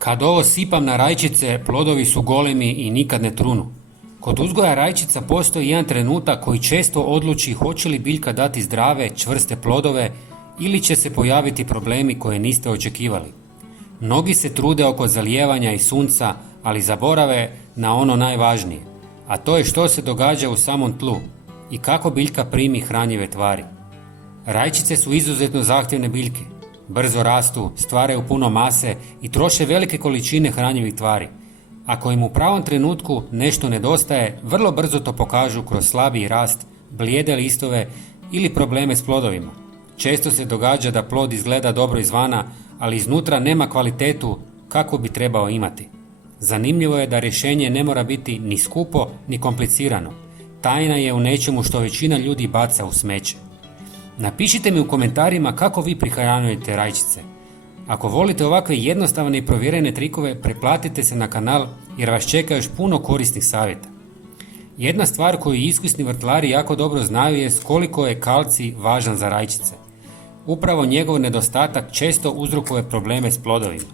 Kad ovo sipam na rajčice, plodovi su golemi i nikad ne trunu. Kod uzgoja rajčica postoji jedan trenutak koji često odluči hoće li biljka dati zdrave, čvrste plodove ili će se pojaviti problemi koje niste očekivali. Mnogi se trude oko zalijevanja i sunca, ali zaborave na ono najvažnije, a to je što se događa u samom tlu i kako biljka primi hranjive tvari. Rajčice su izuzetno zahtjevne biljke. Brzo rastu, stvaraju puno mase i troše velike količine hranjivih tvari. Ako im u pravom trenutku nešto nedostaje, vrlo brzo to pokažu kroz slabiji rast, blijede listove ili probleme s plodovima. Često se događa da plod izgleda dobro izvana, ali iznutra nema kvalitetu kako bi trebao imati. Zanimljivo je da rješenje ne mora biti ni skupo ni komplicirano. Tajna je u nečemu što većina ljudi baca u smeće. Napišite mi u komentarima kako vi prihranjujete rajčice. Ako volite ovakve jednostavne i provjerene trikove, pretplatite se na kanal jer vas čeka još puno korisnih savjeta. Jedna stvar koju iskusni vrtlari jako dobro znaju je koliko je kalcij važan za rajčice. Upravo njegov nedostatak često uzrokuje probleme s plodovima.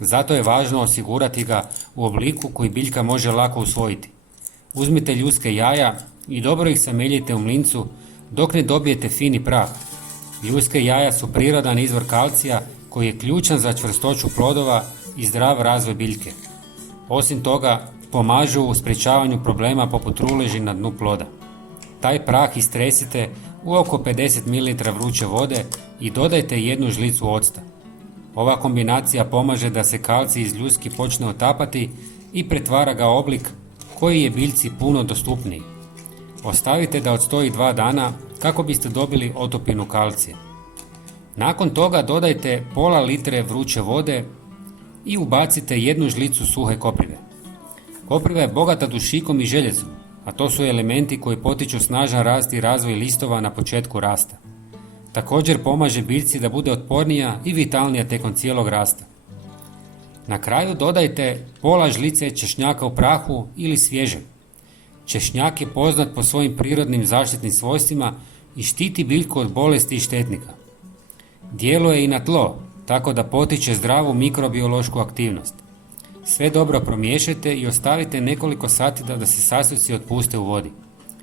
Zato je važno osigurati ga u obliku koji biljka može lako usvojiti. Uzmite ljudske jaja i dobro ih sameljite u mlincu dok ne dobijete fini prah. Ljudske jaja su prirodan izvor kalcija koji je ključan za čvrstoću plodova i zdrav razvoj biljke. Osim toga, pomažu u sprječavanju problema poput truleži na dnu ploda. Taj prah istresite u oko 50 ml vruće vode i dodajte jednu žlicu octa. Ova kombinacija pomaže da se kalcij iz ljuski počne otapati i pretvara ga u oblik koji je biljci puno dostupniji. Ostavite da odstoji 2 dana kako biste dobili otopinu kalcija. Nakon toga dodajte pola litre vruće vode i ubacite jednu žlicu suhe koprive. Kopriva je bogata dušikom i željezom, a to su elementi koji potiču snažan rast i razvoj listova na početku rasta. Također pomaže biljci da bude otpornija i vitalnija tijekom cijelog rasta. Na kraju dodajte pola žlice češnjaka u prahu ili svježeg. Češnjak je poznat po svojim prirodnim zaštitnim svojstvima i štiti biljku od bolesti i štetnika. Djeluje i na tlo, tako da potiče zdravu mikrobiološku aktivnost. Sve dobro promiješajte i ostavite nekoliko sati da se sastojci otpuste u vodi.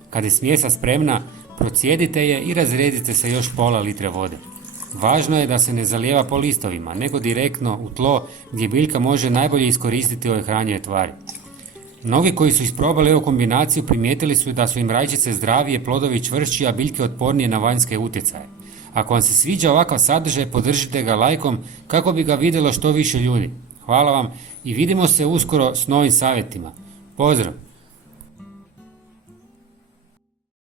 Kad je smjesa spremna, procijedite je i razredite sa još pola litre vode. Važno je da se ne zalijeva po listovima, nego direktno u tlo gdje biljka može najbolje iskoristiti ove hranjive tvari. Mnogi koji su isprobali ovu kombinaciju primijetili su da su im rajčice zdravije, plodovi čvršći, a biljke otpornije na vanjske utjecaje. Ako vam se sviđa ovakav sadržaj, podržite ga lajkom kako bi ga vidjelo što više ljudi. Hvala vam i vidimo se uskoro s novim savjetima. Pozdrav!